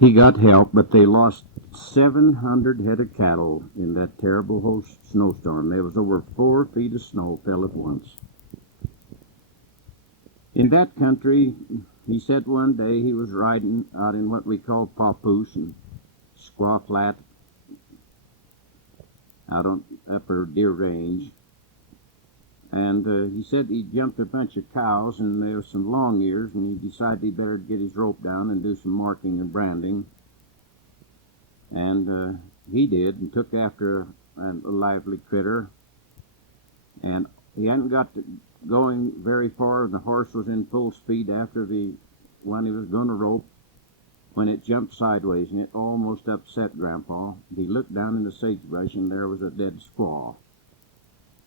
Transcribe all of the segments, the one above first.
He got help, but they lost 700 head of cattle in that terrible snowstorm. There was over 4 feet of snow fell at once. In that country, he said one day he was riding out in what we call Papoose and Squaw Flat, out on Upper Deer Range. And he said he jumped a bunch of cows, and there was some long ears, and he decided he better get his rope down and do some marking and branding. And he did, and took after a lively critter. And he hadn't got going very far, and the horse was in full speed after the one he was going to rope, when it jumped sideways, and it almost upset Grandpa. He looked down in the sagebrush, and there was a dead squaw.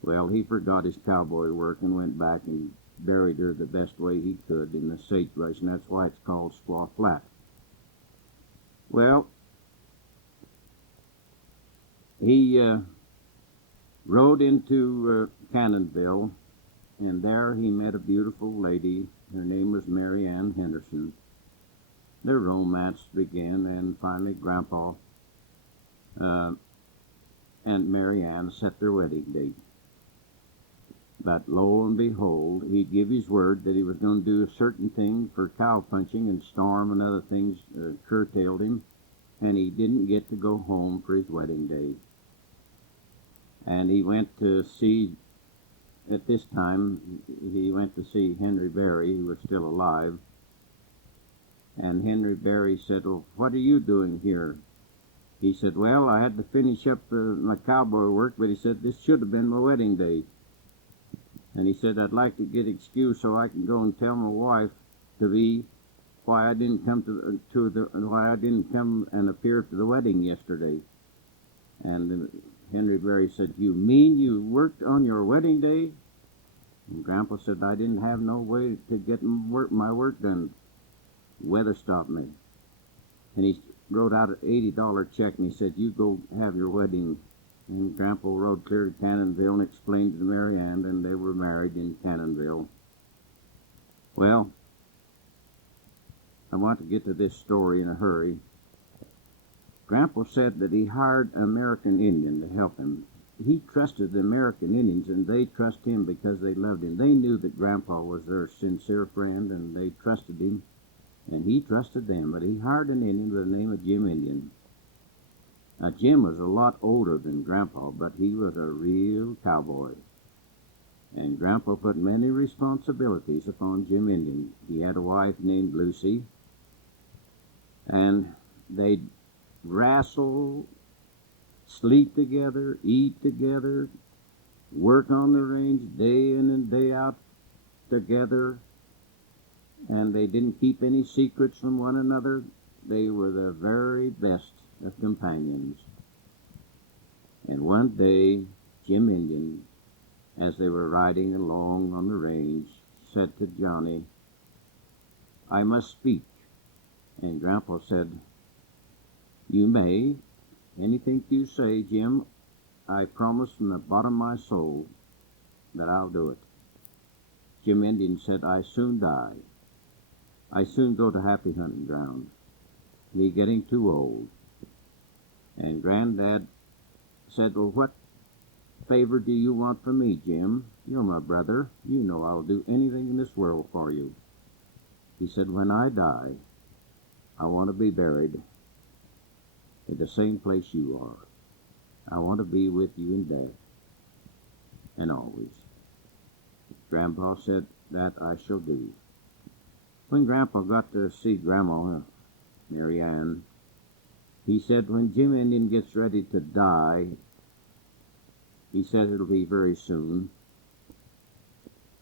Well, he forgot his cowboy work and went back and buried her the best way he could in the sagebrush, and that's why it's called Squaw Flat. Well, he rode into Cannonville, and there he met a beautiful lady. Her name was Mary Ann Henderson. Their romance began, and finally Grandpa and Mary Ann set their wedding date. But lo and behold, he'd give his word that he was going to do a certain thing for cow punching, and storm and other things curtailed him, and he didn't get to go home for his wedding day. And he went to see, at this time, he went to see Henry Berry, who was still alive. And Henry Berry said, "Well, what are you doing here?" He said, "Well, I had to finish up my cowboy work," but he said, "This should have been my wedding day." And he said, "I'd like to get excused so I can go and tell my wife to be why I didn't come why I didn't come and appear to the wedding yesterday." And Henry Berry said, "You mean you worked on your wedding day?" And Grandpa said, "I didn't have no way to get my work done. Weather stopped me." And he wrote out an $80 check, and he said, "You go have your wedding." And Grandpa rode clear to Cannonville and explained to Mary Ann, and they were married in Cannonville. Well, I want to get to this story in a hurry. Grandpa said that he hired an American Indian to help him. He trusted the American Indians, and they trusted him because they loved him. They knew that Grandpa was their sincere friend, and they trusted him, and he trusted them. But he hired an Indian by the name of Jim Indian. Now, Jim was a lot older than Grandpa, but he was a real cowboy. And Grandpa put many responsibilities upon Jim Indian. He had a wife named Lucy, and they'd wrestle, sleep together, eat together, work on the range day in and day out together, and they didn't keep any secrets from one another. They were the very best of companions. And one day, Jim Indian, as they were riding along on the range, said to Johnny, "I must speak." And Grandpa said, "You may. Anything you say, Jim, I promise from the bottom of my soul that I'll do it." Jim Indian said, "I soon die. I soon go to happy hunting ground. Me getting too old." And Granddad said, "Well, what favor do you want from me, Jim? You're my brother. You know I'll do anything in this world for you." He said, "When I die, I want to be buried at the same place you are. I want to be with you in death and always." Grandpa said, "That I shall do." When Grandpa got to see Grandma, Mary Ann, he said, "When Jim Indian gets ready to die," he said it'll be very soon,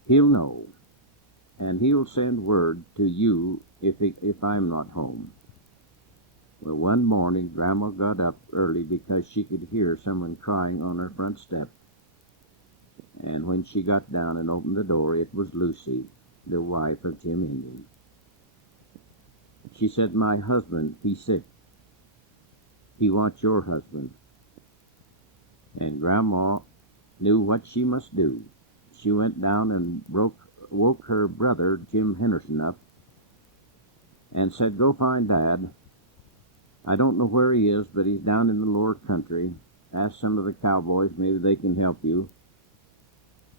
"he'll know, and he'll send word to you if I'm not home." Well, one morning, Grandma got up early because she could hear someone crying on her front step. And when she got down and opened the door, it was Lucy, the wife of Jim Indian. She said, "My husband, he's sick. He wants your husband." And Grandma knew what she must do. She went down and woke her brother, Jim Henderson, up and said, "Go find Dad I don't know where he is, but he's down in the lower country. Ask some of the cowboys, maybe they can help you.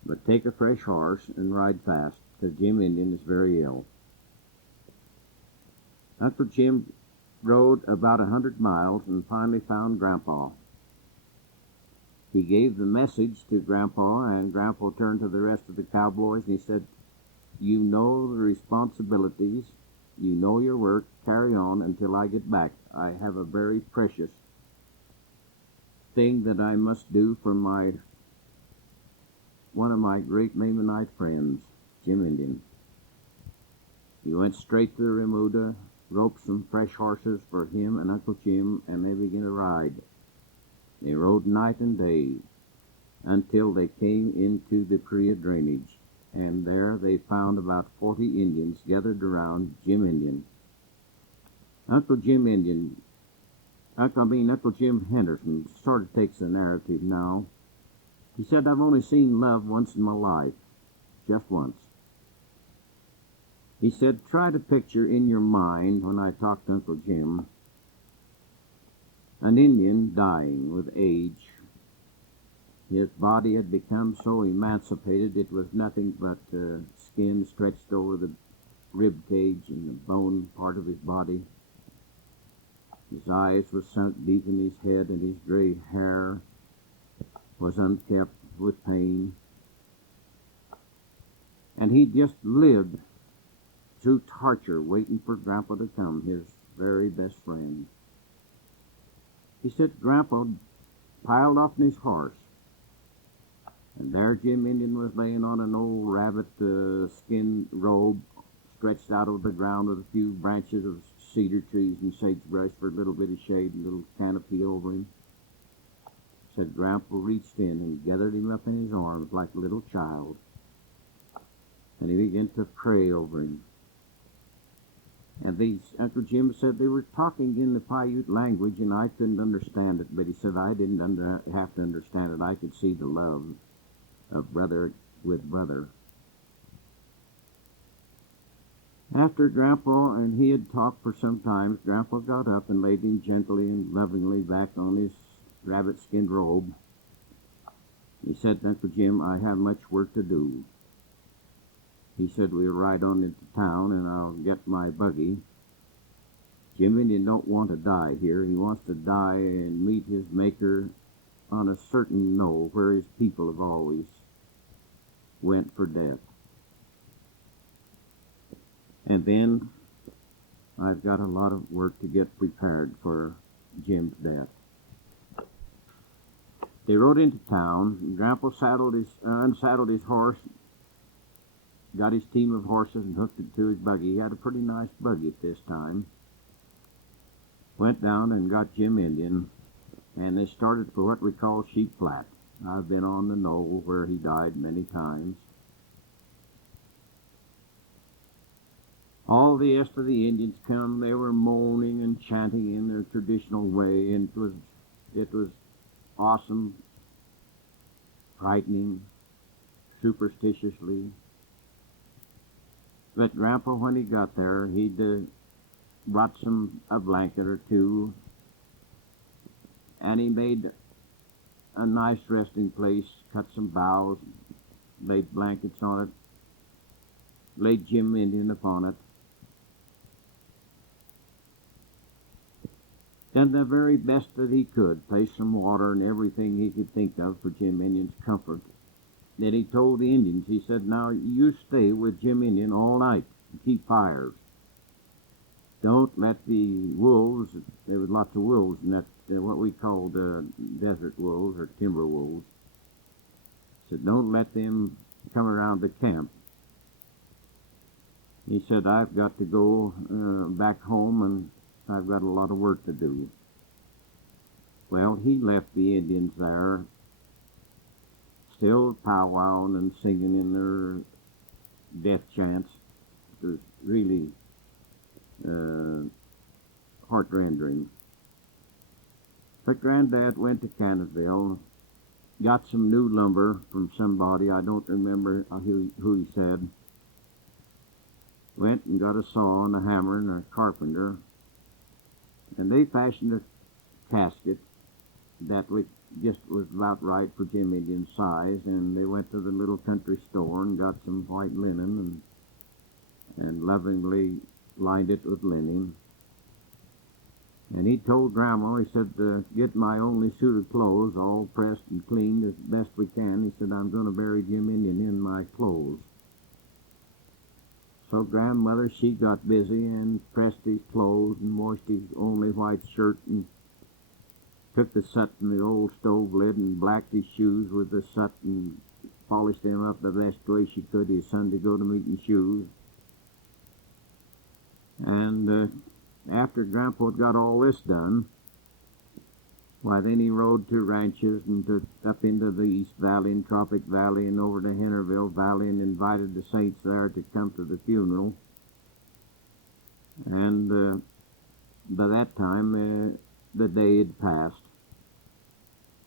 But take a fresh horse and ride fast, because Jim Indian is very ill. Uncle Jim rode about 100 miles and finally found Grandpa. He gave the message to Grandpa, and Grandpa turned to the rest of the cowboys and he said, "You know the responsibilities. You know your work. Carry on until I get back. I have a very precious thing that I must do for one of my great Mennonite friends, Jim Indian." He went straight to the remuda, roped some fresh horses for him and Uncle Jim, and they began to ride. They rode night and day until they came into the Priya drainage, and there they found about 40 Indians gathered around Jim Indian. Uncle Jim Henderson sort of takes the narrative now. He said, "I've only seen love once in my life, just once." He said, "Try to picture in your mind, when I talked to Uncle Jim, an Indian dying with age. His body had become so emancipated it was nothing but skin stretched over the rib cage and the bone part of his body. His eyes were sunk deep in his head, and his gray hair was unkempt with pain. And he just lived through torture, waiting for Grandpa to come, his very best friend." He said Grandpa piled off on his horse, and there Jim Indian was laying on an old rabbit skin robe stretched out of the ground with a few branches of cedar trees and sagebrush for a little bit of shade and a little canopy over him. Said Grandpa reached in and gathered him up in his arms like a little child, and he began to pray over him. And Uncle Jim said they were talking in the Paiute language, and I couldn't understand it, but he said I didn't have to understand it. I could see the love of brother with brother. After Grandpa and he had talked for some time, Grandpa got up and laid him gently and lovingly back on his rabbit-skin robe. He said to Uncle Jim, "I have much work to do." He said, "We'll ride on into town and I'll get my buggy. Jim Indian don't want to die here. He wants to die and meet his Maker on a certain knoll where his people have always went for death. And then I've got a lot of work to get prepared for Jim's death." They rode into town, and Grandpa unsaddled his horse, got his team of horses and hooked it to his buggy. He had a pretty nice buggy at this time. Went down and got Jim Indian, and they started for what we call Sheep Flat. I've been on the knoll where he died many times. All the rest of the Indians come. They were moaning and chanting in their traditional way, and it was awesome, frightening, superstitiously. But Grandpa, when he got there, he'd brought a blanket or two, and he made a nice resting place, cut some boughs, laid blankets on it, laid Jim Indian upon it. Done the very best that he could, placed some water and everything he could think of for Jim Indian's comfort. Then he told the Indians, he said, "Now you stay with Jim Indian all night and keep fires. Don't let the wolves," there was lots of wolves in that, what we called desert wolves or timber wolves. He said, "Don't let them come around the camp." He said, "I've got to go back home, and I've got a lot of work to do." Well, he left the Indians there, still powwowing and singing in their death chants. It was really heart-rending. But Granddad went to Canterville, got some new lumber from somebody, I don't remember who he said. Went and got a saw and a hammer and a carpenter, And they fashioned a casket that just was about right for Jim Indian's size, and they went to the little country store and got some white linen and lovingly lined it with linen. And he told Grandma, he said, get my only suit of clothes all pressed and cleaned as best we can. He said, I'm going to bury Jim Indian in my clothes. So Grandmother, she got busy and pressed his clothes and washed his only white shirt and took the soot from the old stove lid and blacked his shoes with the soot and polished them up the best way she could, his Sunday go-to-meeting shoes. And after Grandpa had got all this done, why, then he rode to ranches and up into the East Valley and Tropic Valley and over to Hennerville Valley and invited the saints there to come to the funeral. And by that time, the day had passed.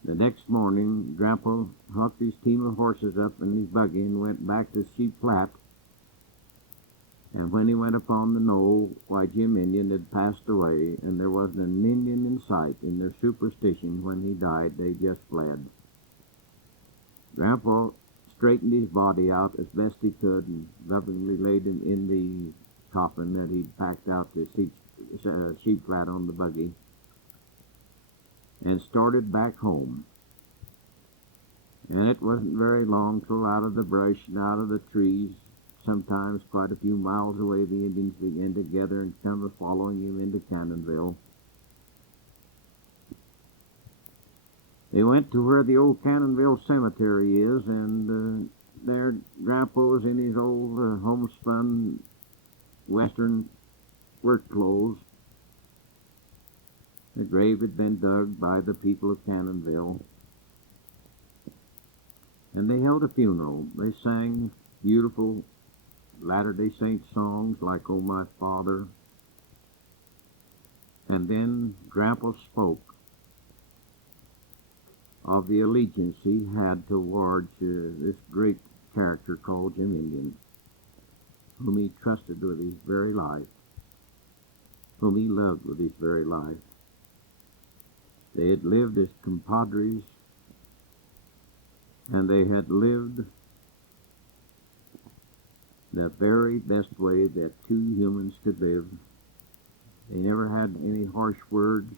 The next morning, Grandpa hooked his team of horses up in his buggy and went back to Sheep Flat. And when he went upon the knoll, why, Jim Indian had passed away, and there wasn't an Indian in sight. In their superstition, when he died, they just fled. Grandpa straightened his body out as best he could and lovingly laid him in the coffin that he'd packed out to Sheep Flat on the buggy, and started back home. And it wasn't very long till out of the brush and out of the trees, sometimes quite a few miles away, the Indians began to gather and come following him into Cannonville. They went to where the old Cannonville Cemetery is, and there Grandpa was in his old homespun Western work clothes. The grave had been dug by the people of Cannonville, and they held a funeral. They sang beautiful Latter-day Saint songs like "Oh My Father," and then Grandpa spoke of the allegiance he had towards this great character called Jim Indian, whom he trusted with his very life, whom he loved with his very life. They had lived as compadres, and they had lived the very best way that two humans could live. They never had any harsh words,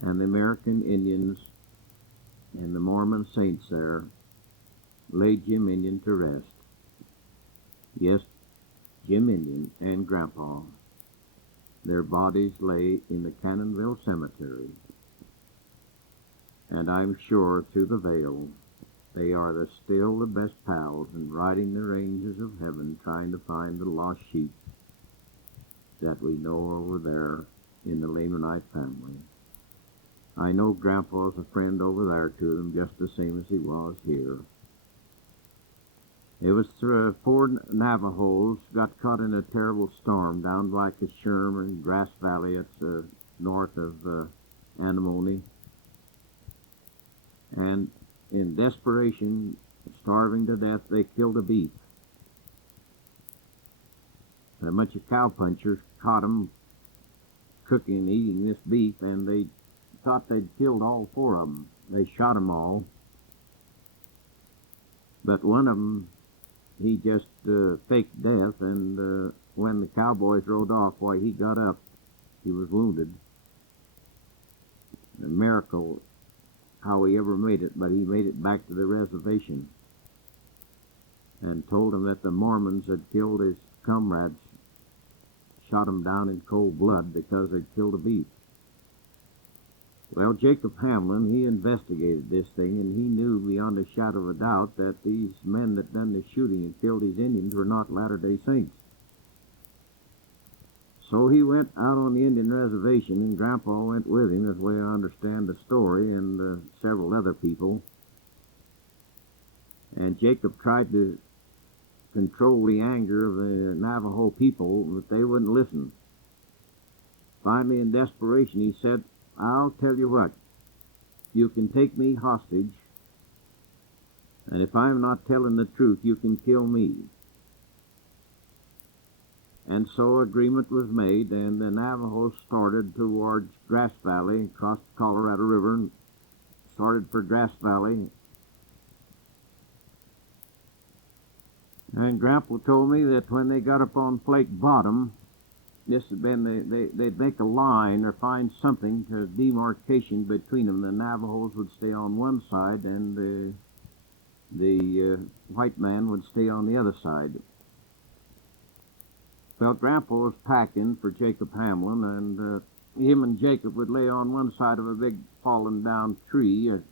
and the American Indians and the Mormon saints there laid Jim Indian to rest. Yes, Jim Indian and Grandpa, their bodies lay in the Cannonville Cemetery, and I'm sure through the veil they are still the best pals in riding the ranges of heaven trying to find the lost sheep that we know over there in the Lamanite family. I know Grandpa's a friend over there to them just the same as he was here. It was 4 Navajos got caught in a terrible storm down by Sherman, Grass Valley. It's north of Anemone. And in desperation, starving to death, they killed a beef. A bunch of cowpunchers caught them cooking and eating this beef, and they thought they'd killed all 4 of them. They shot them all. But one of them, he just faked death, and when the cowboys rode off, why, he got up. He was wounded. A miracle how he ever made it, but he made it back to the reservation and told him that the Mormons had killed his comrades, shot him down in cold blood because they'd killed a beef. Well, Jacob Hamblin, he investigated this thing, and he knew beyond a shadow of a doubt that these men that done the shooting and killed these Indians were not Latter-day Saints. So he went out on the Indian reservation, and Grandpa went with him, as way I understand the story, and several other people. And Jacob tried to control the anger of the Navajo people, but they wouldn't listen. Finally, in desperation, he said, I'll tell you what, you can take me hostage, and if I'm not telling the truth, you can kill me. And so agreement was made, and the Navajos started towards Grass Valley, crossed the Colorado River, and started for Grass Valley. And Grandpa told me that when they got up on Flake Bottom, this had been they'd make a line or find something to demarcation between them. The Navajos would stay on one side, and the white man would stay on the other side. Well, Grandpa was packing for Jacob Hamblin, and him and Jacob would lay on one side of a big fallen down tree, a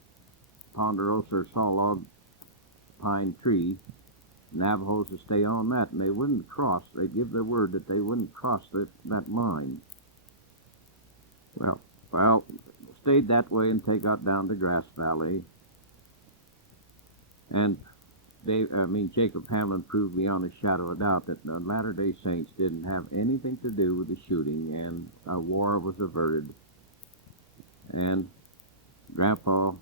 ponderosa or saw log pine tree. Navajos would stay on that, and they wouldn't cross. They'd give their word that they wouldn't cross that line. Well, stayed that way until they got down to Grass Valley. And Jacob Hamblin proved beyond a shadow of a doubt that the Latter-day Saints didn't have anything to do with the shooting, and a war was averted. And Grandpa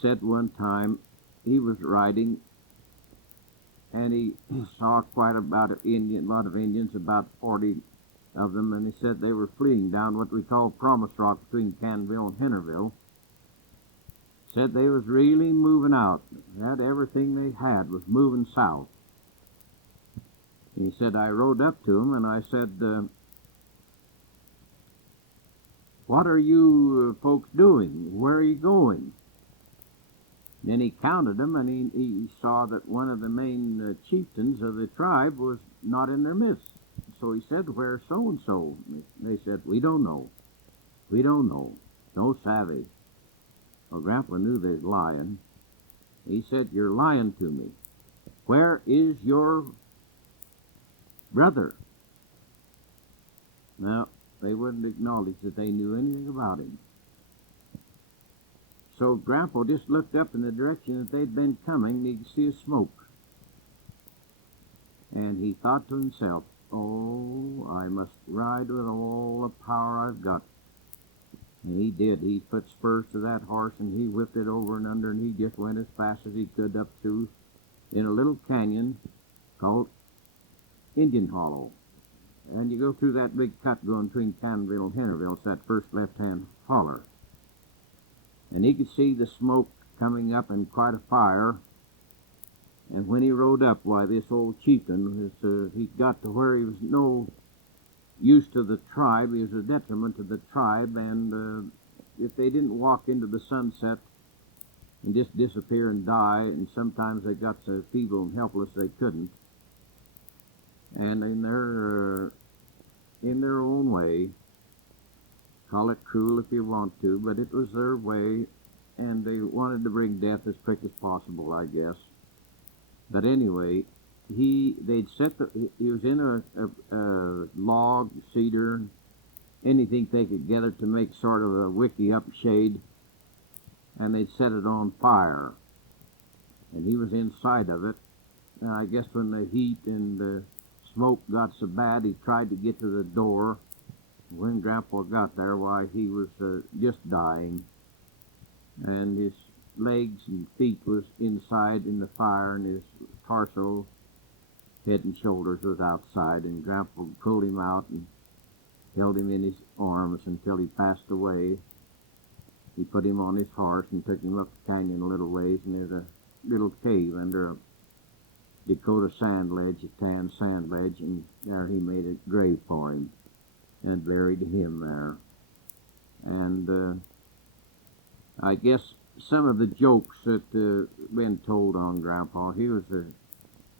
said one time he was riding, and he saw quite a lot of Indians, about 40 of them, and he said they were fleeing down what we call Promise Rock between Canville and Hennerville. Said they was really moving out. That everything they had was moving south. He said, I rode up to him and I said, what are you folks doing? Where are you going? Then he counted them, and he saw that one of the main chieftains of the tribe was not in their midst. So he said, where's so-and-so? They said, we don't know. We don't know. No savvy. Well, Grandpa knew they was lying. He said, you're lying to me. Where is your brother? Well, they wouldn't acknowledge that they knew anything about him. So Grandpa just looked up in the direction that they'd been coming, and he could see a smoke. And he thought to himself, oh, I must ride with all the power I've got. And he did. He put spurs to that horse, and he whipped it over and under, and he just went as fast as he could up through in a little canyon called Indian Hollow. And you go through that big cut going between Canville and Hennerville. It's that first left-hand holler. And he could see the smoke coming up and quite a fire. And when he rode up, why, this old chieftain, he got to where he was no use to the tribe. He was a detriment to the tribe, and if they didn't walk into the sunset and just disappear and die, and sometimes they got so feeble and helpless they couldn't. And in their own way, call it cruel if you want to, but it was their way, and they wanted to bring death as quick as possible, I guess. But anyway, he was in a log, cedar, anything they could gather to make sort of a wicky up shade, and they'd set it on fire. And he was inside of it, and I guess when the heat and the smoke got so bad, he tried to get to the door. When Grandpa got there, why, he was just dying, and his legs and feet was inside in the fire, and his torso, head and shoulders was outside, and Grandpa pulled him out and held him in his arms until he passed away. He put him on his horse and took him up the canyon a little ways, and there's a little cave under a Dakota sand ledge, a tan sand ledge, and there he made a grave for him and buried him there. And I guess some of the jokes that been told on Grandpa, he was a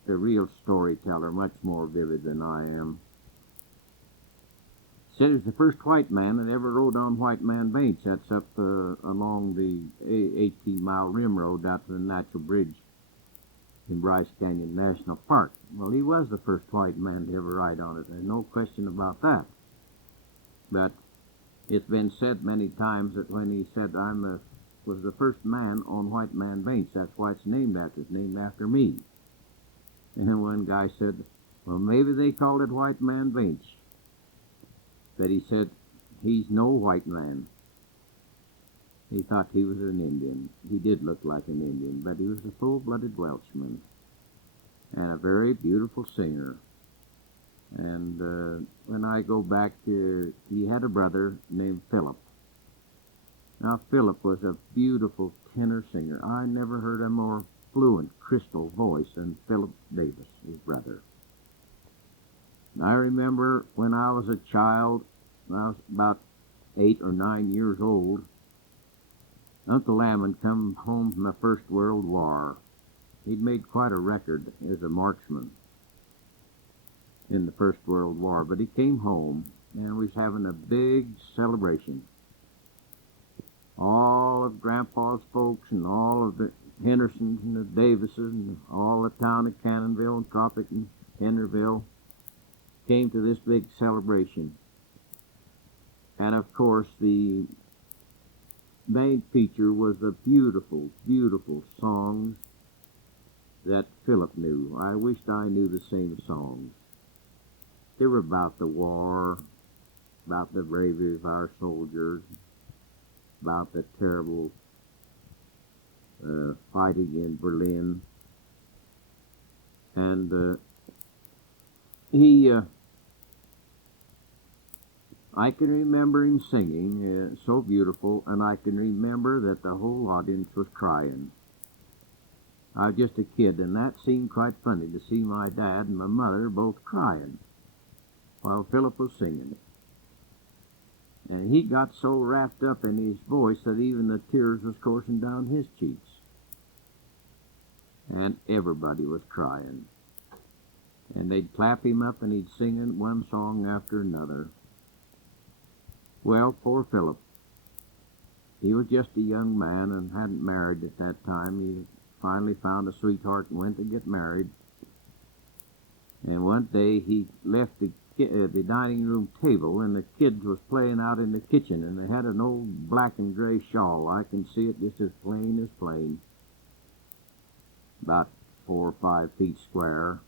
real storyteller, much more vivid than I am. Said he was the first white man that ever rode on White Man Bench. That's up along the 18-mile rim road out to the Natural Bridge in Bryce Canyon National Park. Well, he was the first white man to ever ride on it. There's no question about that. But it's been said many times that when he said, was the first man on White Man Bench, that's why it's named after. It's named after me. And then one guy said, well, maybe they called it White Man Bench. But he said, he's no white man. He thought he was an Indian. He did look like an Indian, but he was a full-blooded Welshman and a very beautiful singer. And when I go back to, he had a brother named Philip. Now, Philip was a beautiful tenor singer. I never heard a more fluent, crystal voice than Philip Davis, his brother. And I remember when I was a child, when I was about 8 or 9 years old, Uncle Ammon come home from the First World War. He'd made quite a record as a marksman in the First World War, but he came home and was having a big celebration. All of Grandpa's folks and all of the Hendersons and the Davises and all the town of Cannonville and Tropic and Henryville came to this big celebration. And of course, the main feature was the beautiful, beautiful songs that Philip knew. I wished I knew the same songs. They were about the war, about the bravery of our soldiers, about the terrible fighting in Berlin. And I can remember him singing so beautiful, and I can remember that the whole audience was crying. I was just a kid, and that seemed quite funny to see my dad and my mother both crying while Philip was singing. And he got so wrapped up in his voice that even the tears was coursing down his cheeks. And everybody was crying. And they'd clap him up and he'd sing one song after another. Well, poor Philip. He was just a young man and hadn't married at that time. He finally found a sweetheart and went to get married. And one day he left the dining room table, and the kids was playing out in the kitchen, and they had an old black and gray shawl. I can see it just as plain, about 4 or 5 feet square.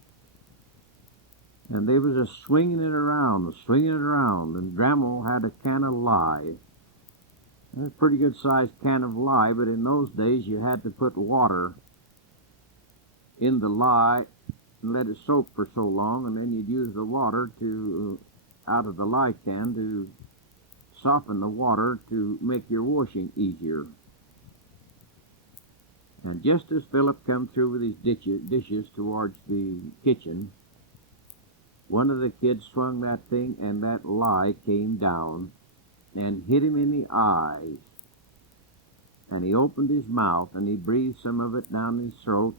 And they was a swinging it around, and Grandma had a can of lye. A pretty good sized can of lye, but in those days you had to put water in the lye and let it soak for so long, and then you'd use the water out of the lye can to soften the water to make your washing easier. And just as Philip come through with his dishes towards the kitchen, one of the kids swung that thing, and that lye came down and hit him in the eyes. And he opened his mouth, and he breathed some of it down his throat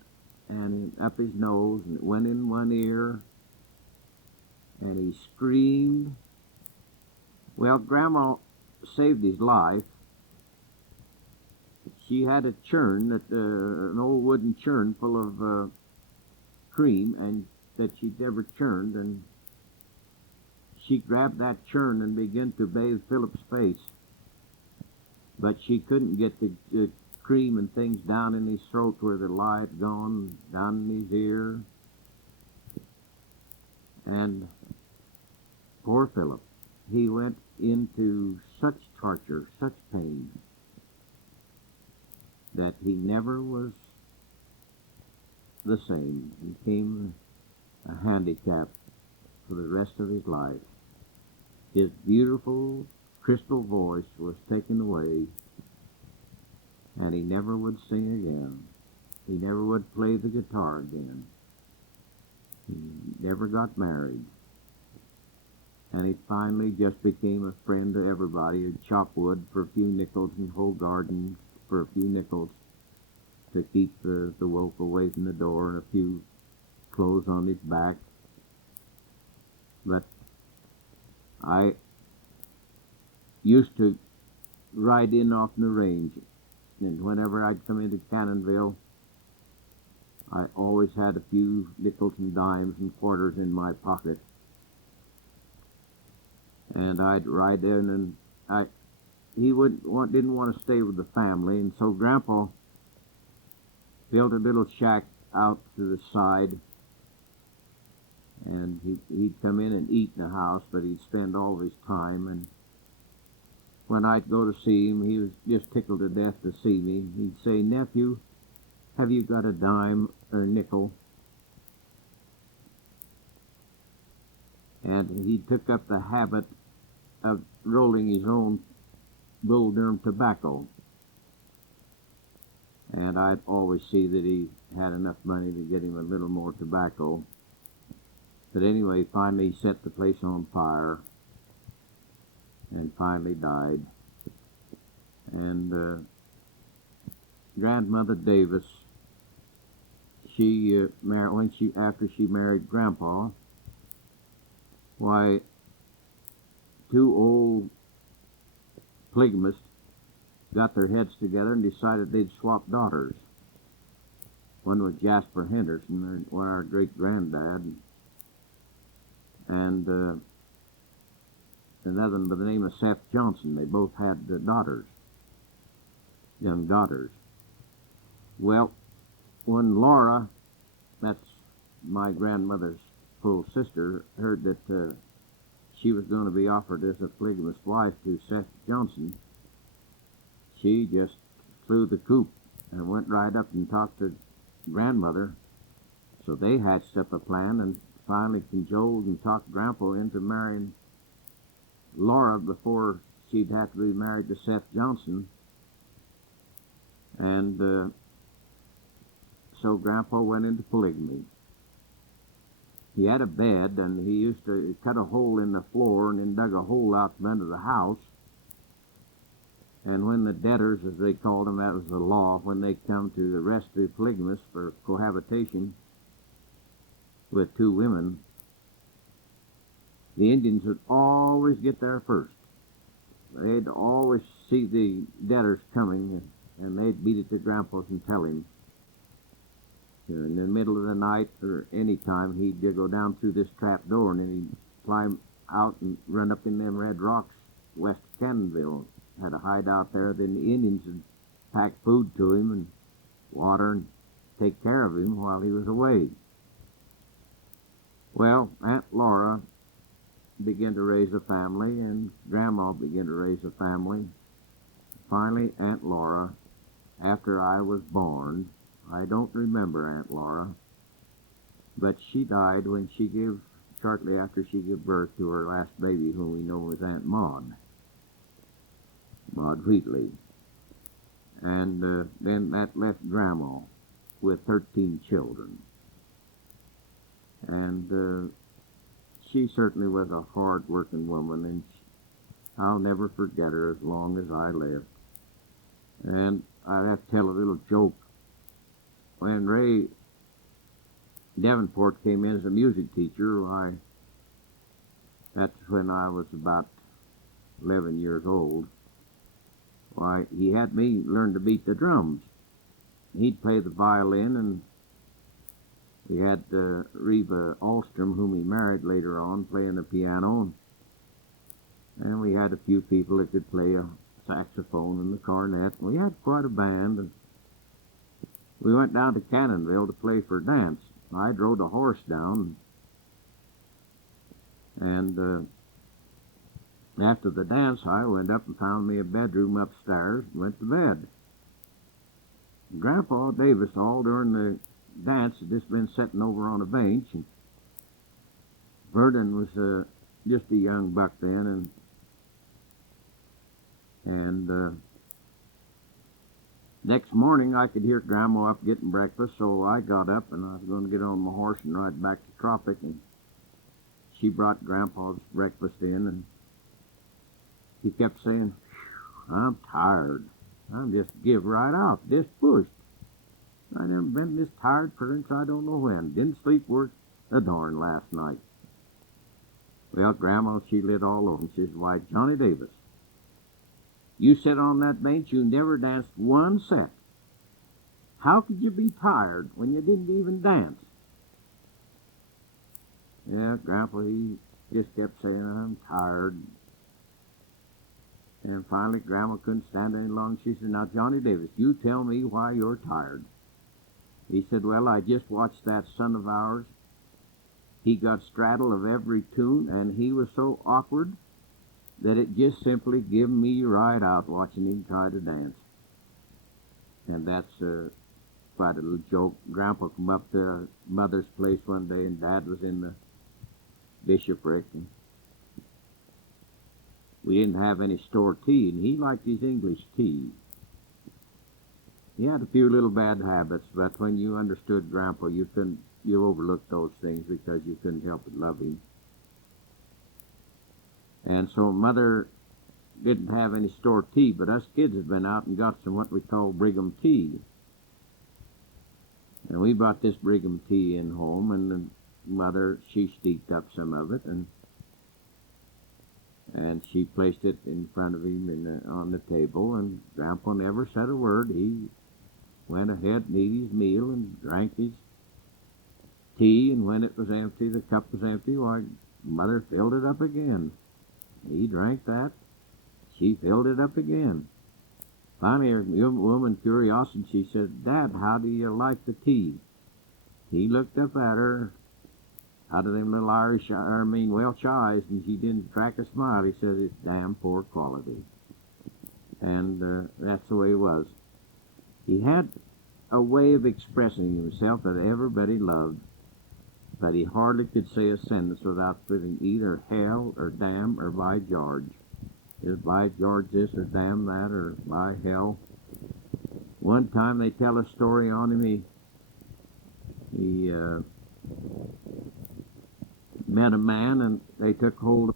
and up his nose, and it went in one ear, and he screamed. Well, Grandma saved his life. She had a churn, an old wooden churn full of cream, and that she'd never churned, and she grabbed that churn and began to bathe Philip's face. But she couldn't get the cream and things down in his throat where the lye had gone, down in his ear. And poor Philip, he went into such torture, such pain, that he never was the same. He became a handicap for the rest of his life. His beautiful crystal voice was taken away, and he never would sing again. He never would play the guitar again. He never got married. And he finally just became a friend to everybody. He'd chop wood for a few nickels and hoe gardens for a few nickels to keep the wolf away from the door, and a few clothes on his back. But I used to ride in off the range, and whenever I'd come into Cannonville, I always had a few nickels and dimes and quarters in my pocket. And I'd ride in, and he didn't want to stay with the family, and so Grandpa built a little shack out to the side, and he'd come in and eat in the house, but he'd spend all his time. And when I'd go to see him, he was just tickled to death to see me. He'd say, "Nephew, have you got a dime or a nickel?" and he took up the habit of rolling his own bull durham tobacco. And I'd always see that he had enough money to get him a little more tobacco. But anyway, finally he set the place on fire and finally died. And Grandmother Davis, she after she married Grandpa, why, two old polygamists got their heads together and decided they'd swap daughters. One was Jasper Henderson, one our great-granddad, and another one by the name of Seth Johnson. They both had daughters, young daughters. Well, when Laura, that's my grandmother's full sister, heard that she was going to be offered as a polygamous wife to Seth Johnson, she just flew the coop and went right up and talked to Grandmother. So they hatched up a plan and finally cajoled and talked Grandpa into marrying Laura before she'd have to be married to Seth Johnson. And so Grandpa went into polygamy. He had a bed, and he used to cut a hole in the floor and then dug a hole out from under the house. And when the debtors, as they called them, that was the law, when they come to arrest the polygamists for cohabitation with two women, the Indians would always get there first. They'd always see the debtors coming, and they'd beat it to Grandpa's and tell him. In the middle of the night or any time, he'd go down through this trap door, and then he'd climb out and run up in them red rocks west of Cannonville. Had a hideout there. Then the Indians would pack food to him and water and take care of him while he was away. Well, Aunt Laura began to raise a family, and Grandma began to raise a family. Finally, Aunt Laura, after I was born, I don't remember Aunt Laura, but she died when shortly after she gave birth to her last baby, whom we know as Aunt Maud Wheatley. And then that left Grandma with 13 children. And she certainly was a hard-working woman, and I'll never forget her as long as I live. And I have to tell a little joke. When Ray Davenport came in as a music teacher, that's when I was about 11 years old. Why, he had me learn to beat the drums. He'd play the violin, and we had Reva Alstrom, whom he married later on, playing the piano. And we had a few people that could play a saxophone and the cornet. We had quite a band. And we went down to Cannonville to play for a dance. I rode a horse down, and after the dance, I went up and found me a bedroom upstairs and went to bed. Grandpa Davis, all during the dance, had just been sitting over on a bench, and Verdon was just a young buck then, and next morning I could hear Grandma up getting breakfast, so I got up and I was going to get on my horse and ride back to Tropic, and she brought Grandpa's breakfast in, and he kept saying, "I'm tired. I'm just give right out, just pushed. I never been this tired since I don't know when. Didn't sleep worth a darn last night." Well, Grandma, she lit all over, and she says, "Why, Johnny Davis, you sat on that bench, you never danced one set. How could you be tired when you didn't even dance?" Yeah, Grandpa, he just kept saying, "I'm tired." And finally, Grandma couldn't stand it any longer. She said, "Now, Johnny Davis, you tell me why you're tired." He said, "Well, I just watched that son of ours. He got straddle of every tune, and he was so awkward that it just simply give me right out watching him try to dance." And that's quite a little joke. Grandpa come up to Mother's place one day, and Dad was in the bishopric. And we didn't have any store tea, and he liked his English tea. He had a few little bad habits, but when you understood Grandpa, you overlooked those things because you couldn't help but love him. And so Mother didn't have any store tea, but us kids had been out and got some what we call Brigham tea. And we brought this Brigham tea in home, and the Mother, she steeped up some of it, and she placed it in front of him on the table, and Grandpa never said a word. He went ahead and ate his meal and drank his tea, and when it was empty, the cup was empty, why, Mother filled it up again. He drank that. She filled it up again. Finally, a woman, curiosity, she said, "Dad, how do you like the tea?" He looked up at her out of them little Welsh eyes, and she didn't crack a smile. He said, "It's damn poor quality." And that's the way it was. He had a way of expressing himself that everybody loved, but he hardly could say a sentence without putting either hell or damn or by George. Is by George this or damn that or by hell. One time they tell a story on him. He met a man, and they took hold